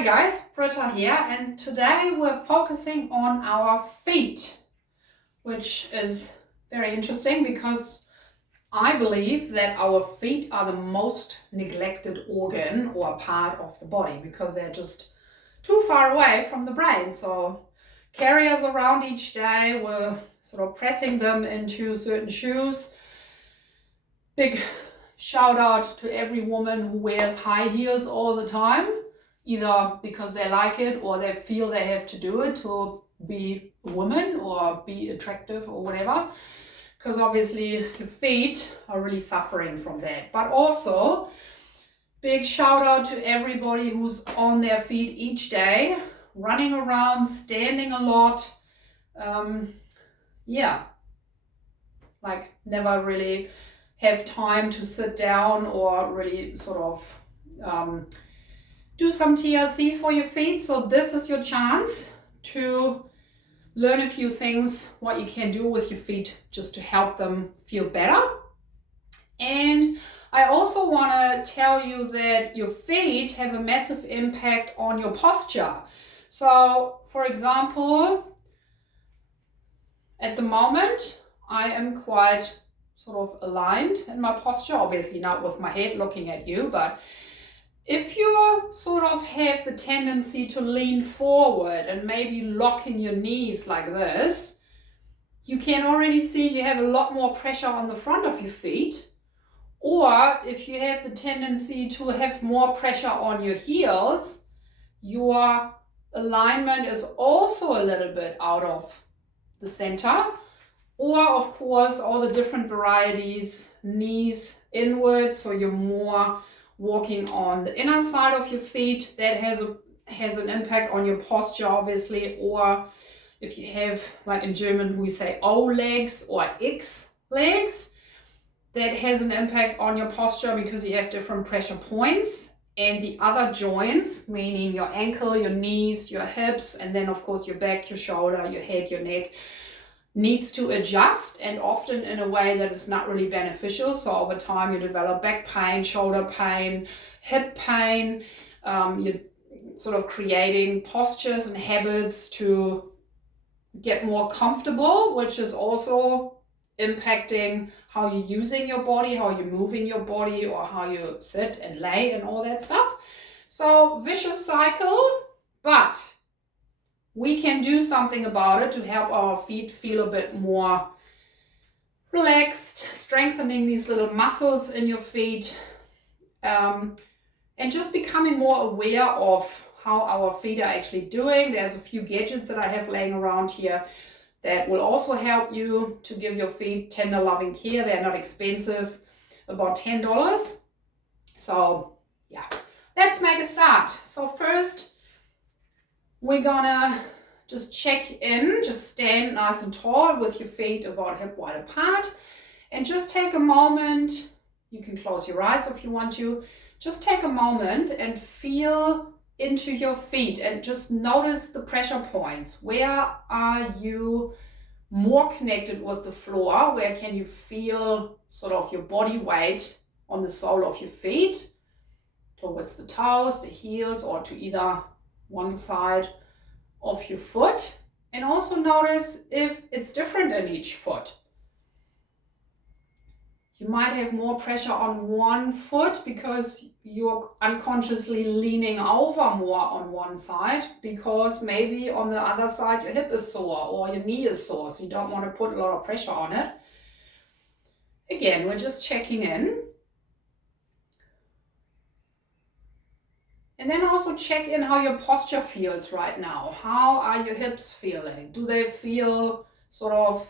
Hi guys, Britta here, and today we're focusing on our feet, which is very interesting because I believe that our feet are the most neglected organ or part of the body because they're just too far away from the brain. So carry us around each day, we're sort of pressing them into certain shoes. Big shout out to every woman who wears high heels all the time, either because they like it or they feel they have to do it to be a woman or be attractive or whatever. Because obviously your feet are really suffering from that. But also, big shout out to everybody who's on their feet each day, running around, standing a lot. Like never really have time to sit down or really sort of do some TLC for your feet. So this is your chance to learn a few things, what you can do with your feet just to help them feel better. And I also want to tell you that your feet have a massive impact on your posture. So for example, at the moment, I am quite sort of aligned in my posture, obviously not with my head looking at you, but if you sort of have the tendency to lean forward and maybe locking your knees like this, you can already see you have a lot more pressure on the front of your feet. Or if you have the tendency to have more pressure on your heels, your alignment is also a little bit out of the center. Or of course, all the different varieties, knees inwards, so you're more walking on the inner side of your feet. That has an impact on your posture, obviously. Or if you have, like in German, we say O legs or X legs, that has an impact on your posture because you have different pressure points. And the other joints, meaning your ankle, your knees, your hips, and then of course your back, your shoulder, your head, your neck, needs to adjust, and often in a way that is not really beneficial. So over time you develop back pain, shoulder pain, hip pain. You're sort of creating postures and habits to get more comfortable, which is also impacting how you're using your body, how you're moving your body, or how you sit and lay and all that stuff. So vicious cycle, but we can do something about it to help our feet feel a bit more relaxed, strengthening these little muscles in your feet, and just becoming more aware of how our feet are actually doing. There's a few gadgets that I have laying around here that will also help you to give your feet tender, loving care. They're not expensive, about $10. So yeah, let's make a start. So first, we're gonna just check in, just stand nice and tall with your feet about hip wide apart, and just take a moment. You can close your eyes if you want to. Just take a moment and feel into your feet and just notice the pressure points. Where are you more connected with the floor? Where can you feel sort of your body weight on the sole of your feet, towards the toes, the heels, or to either one side of your foot? And also notice if it's different in each foot. You might have more pressure on one foot because you're unconsciously leaning over more on one side, because maybe on the other side your hip is sore or your knee is sore, so you don't want to put a lot of pressure on it. Again, we're just checking in. And then also check in how your posture feels right now. How are your hips feeling? Do they feel sort of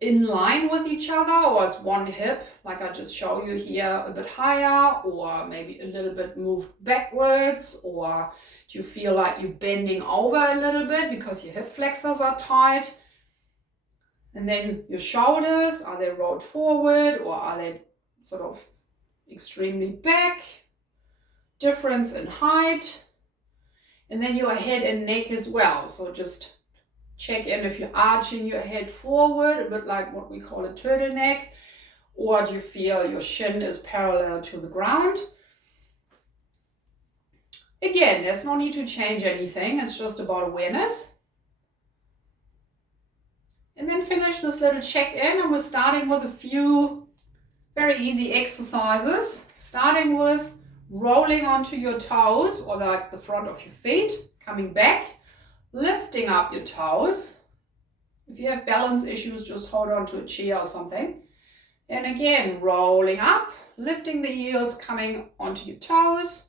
in line with each other, or is one hip, like I just showed you here, a bit higher, or maybe a little bit moved backwards? Or do you feel like you're bending over a little bit because your hip flexors are tight? And then your shoulders, are they rolled forward or are they sort of extremely back? Difference in height. And then your head and neck as well. So just check in if you're arching your head forward, a bit like what we call a turtleneck, or do you feel your shin is parallel to the ground? Again, there's no need to change anything. It's just about awareness. And then finish this little check-in, and we're starting with a few very easy exercises, starting with rolling onto your toes or like the front of your feet, coming back, lifting up your toes. If you have balance issues, just hold on to a chair or something. And again, rolling up, lifting the heels, coming onto your toes.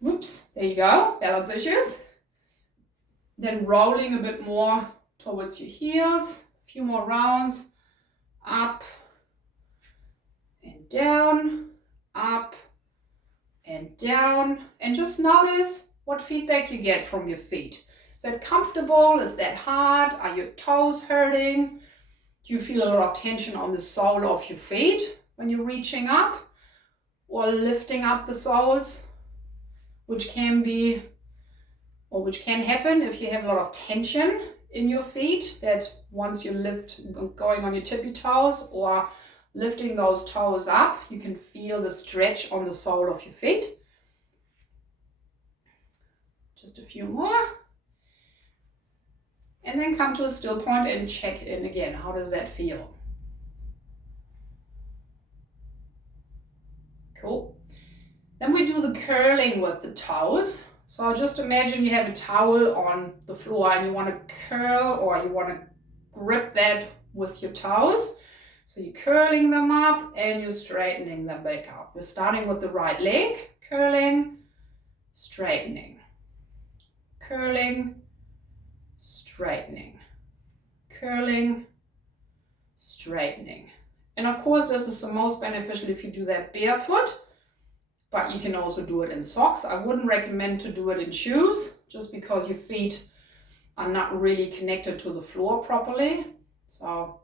Whoops, there you go, balance issues. Then rolling a bit more towards your heels, a few more rounds, up and down, up and down. And just notice what feedback you get from your feet. Is that comfortable? Is that hard? Are your toes hurting? Do you feel a lot of tension on the sole of your feet when you're reaching up or lifting up the soles, which can be, or which can happen if you have a lot of tension in your feet, that once you lift, going on your tippy toes or lifting those toes up, you can feel the stretch on the sole of your feet. Just a few more. And then come to a still point and check in again. How does that feel? Cool. Then we do the curling with the toes. So just imagine you have a towel on the floor and you want to curl, or you want to grip that with your toes. So you're curling them up and you're straightening them back up. We're starting with the right leg, curling, straightening, curling, straightening, curling, straightening. And of course, this is the most beneficial if you do that barefoot, but you can also do it in socks. I wouldn't recommend to do it in shoes, just because your feet are not really connected to the floor properly. So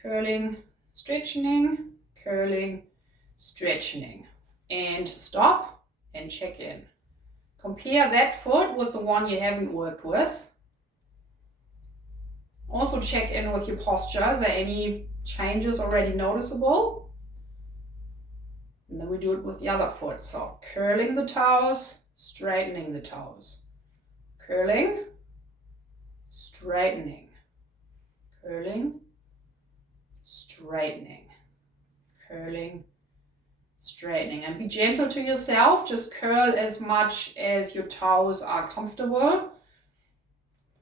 curling, stretching, curling, stretching, and stop and check in. Compare that foot with the one you haven't worked with. Also check in with your posture. Is there any changes already noticeable? And then we do it with the other foot. So curling the toes, straightening the toes. Curling, straightening, curling, straightening, curling, straightening. And be gentle to yourself. Just curl as much as your toes are comfortable.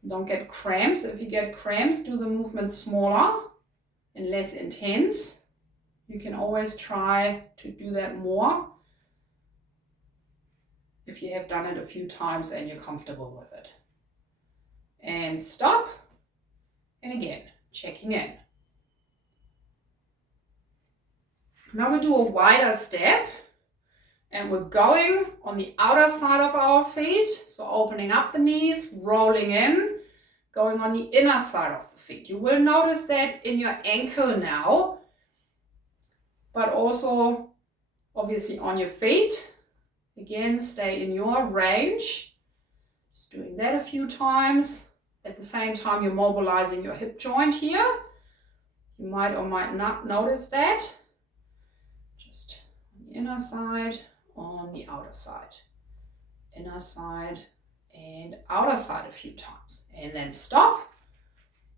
Don't get cramps. If you get cramps, do the movement smaller and less intense. You can always try to do that more if you have done it a few times and you're comfortable with it. And stop. And again, checking in. Now we do a wider step, and we're going on the outer side of our feet. So opening up the knees, rolling in, going on the inner side of the feet. You will notice that in your ankle now, but also obviously on your feet. Again, stay in your range. Just doing that a few times. At the same time, you're mobilizing your hip joint here. You might or might not notice that. Just on the inner side, on the outer side. Inner side and outer side a few times. And then stop,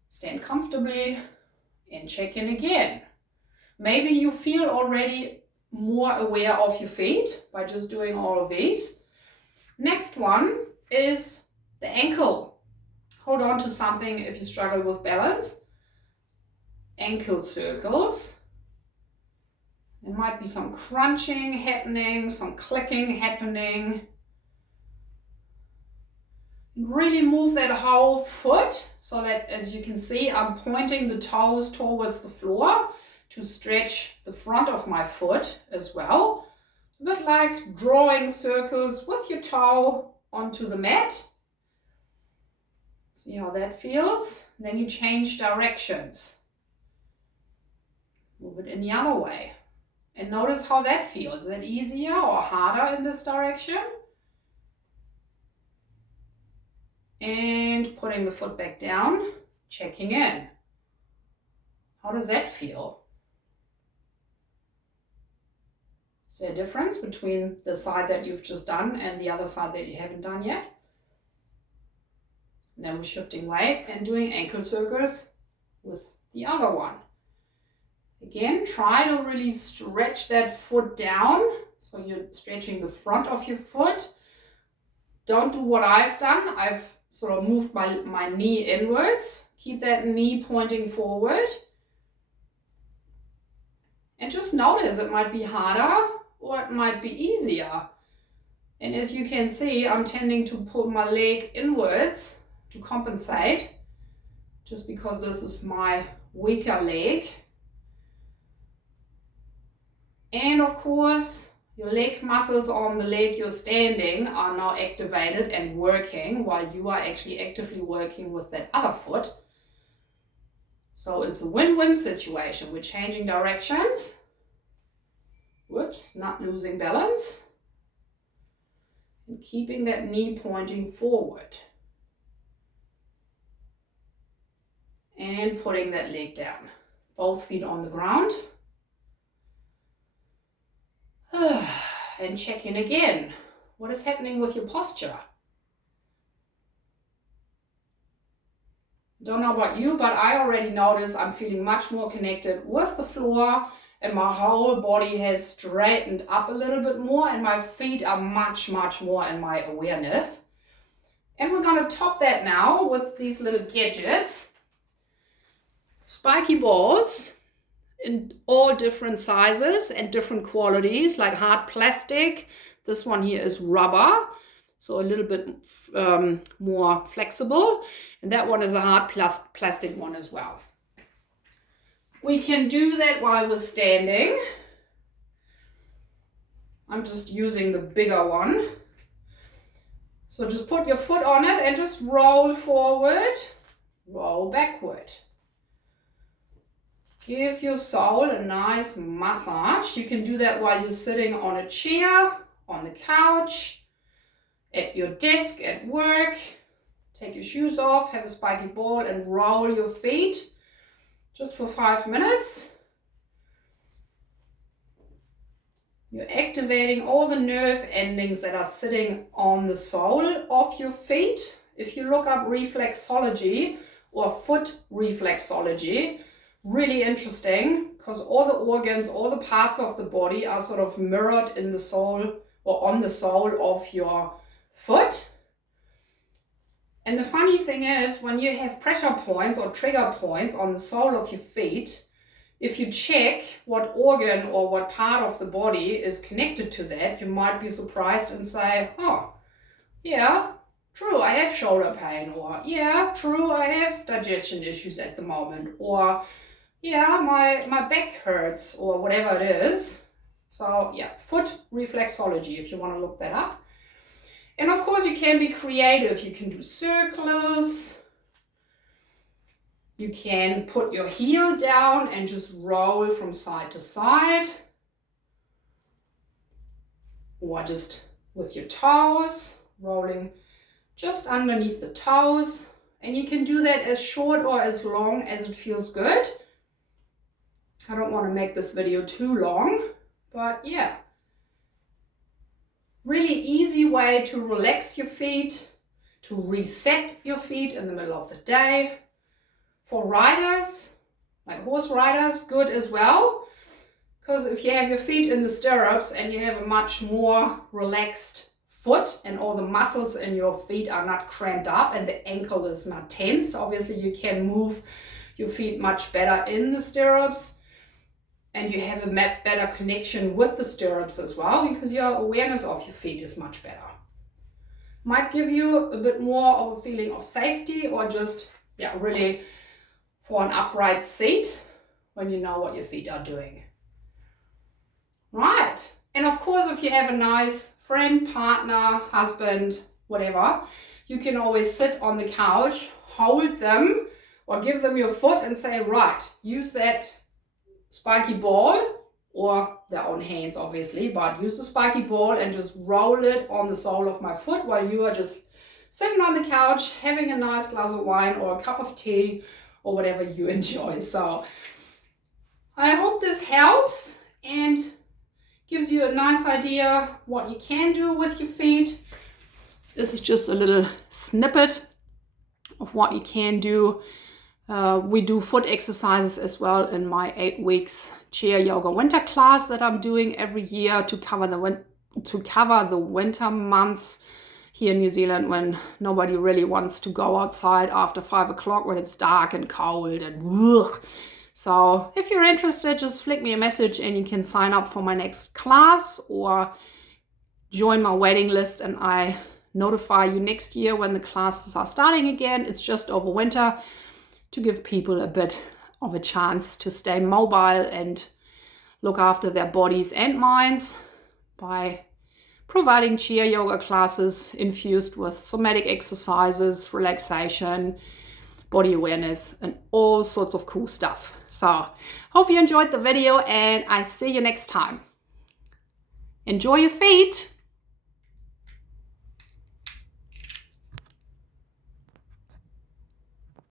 stand comfortably, and check in again. Maybe you feel already more aware of your feet by just doing all of these. Next one is the ankle. Hold on to something if you struggle with balance. Ankle circles. There might be some crunching happening, some clicking happening. Really move that whole foot so that, as you can see, I'm pointing the toes towards the floor to stretch the front of my foot as well. A bit like drawing circles with your toe onto the mat. See how that feels? And then you change directions. Move it in the other way. And notice how that feels. Is that easier or harder in this direction? And putting the foot back down, checking in. How does that feel? Is there a difference between the side that you've just done and the other side that you haven't done yet? And then we're shifting weight and doing ankle circles with the other one. Again, try to really stretch that foot down. So you're stretching the front of your foot. Don't do what I've done. I've sort of moved my knee inwards. Keep that knee pointing forward. And just notice it might be harder or it might be easier. And as you can see, I'm tending to pull my leg inwards to compensate, just because this is my weaker leg. And of course, your leg muscles on the leg you're standing are now activated and working while you are actually actively working with that other foot. So it's a win-win situation. We're changing directions. Whoops, not losing balance. And keeping that knee pointing forward. And putting that leg down. Both feet on the ground. And check in again. What is happening with your posture? Don't know about you, but I already notice I'm feeling much more connected with the floor, and my whole body has straightened up a little bit more, and my feet are much more in my awareness. And we're going to top that now with these little gadgets. Spiky balls in all different sizes and different qualities, like hard plastic. This one here is rubber, so a little bit more flexible. And that one is a hard plastic one as well. We can do that while we're standing. I'm just using the bigger one. So just put your foot on it and just roll forward, roll backward. Give your soul a nice massage. You can do that while you're sitting on a chair, on the couch, at your desk, at work. Take your shoes off, have a spiky ball and roll your feet just for 5 minutes. You're activating all the nerve endings that are sitting on the sole of your feet. If you look up reflexology or foot reflexology, really interesting, because all the organs, all the parts of the body are sort of mirrored in the sole or on the sole of your foot. And the funny thing is, when you have pressure points or trigger points on the sole of your feet, if you check what organ or what part of the body is connected to that, you might be surprised and say, oh, yeah, true, I have shoulder pain, or yeah, true, I have digestion issues at the moment, or yeah, my back hurts, or whatever it is. So yeah, foot reflexology, if you want to look that up. And of course you can be creative. You can do circles. You can put your heel down and just roll from side to side. Or just with your toes, rolling just underneath the toes. And you can do that as short or as long as it feels good. I don't want to make this video too long, but yeah. Really easy way to relax your feet, to reset your feet in the middle of the day. For riders, like horse riders, good as well. Because if you have your feet in the stirrups and you have a much more relaxed foot and all the muscles in your feet are not cramped up and the ankle is not tense, obviously you can move your feet much better in the stirrups. And you have a better connection with the stirrups as well, because your awareness of your feet is much better. Might give you a bit more of a feeling of safety, or just, yeah, really for an upright seat when you know what your feet are doing. Right. And of course, if you have a nice friend, partner, husband, whatever, you can always sit on the couch, hold them, or give them your foot and say, right, use that spiky ball, or their own hands obviously, but use the spiky ball and just roll it on the sole of my foot while you are just sitting on the couch having a nice glass of wine or a cup of tea or whatever you enjoy. So I hope this helps, and gives you a nice idea what you can do with your feet. This is just a little snippet of what you can do. We do foot exercises as well in my 8 weeks chair yoga winter class that I'm doing every year to cover the winter months here in New Zealand, when nobody really wants to go outside after 5 o'clock when it's dark and cold and ugh. So if you're interested, just flick me a message and you can sign up for my next class or join my waiting list, and I notify you next year when the classes are starting again. It's just over winter to give people a bit of a chance to stay mobile and look after their bodies and minds by providing chair yoga classes infused with somatic exercises, relaxation, body awareness, and all sorts of cool stuff. So, hope you enjoyed the video and I see you next time. Enjoy your feet!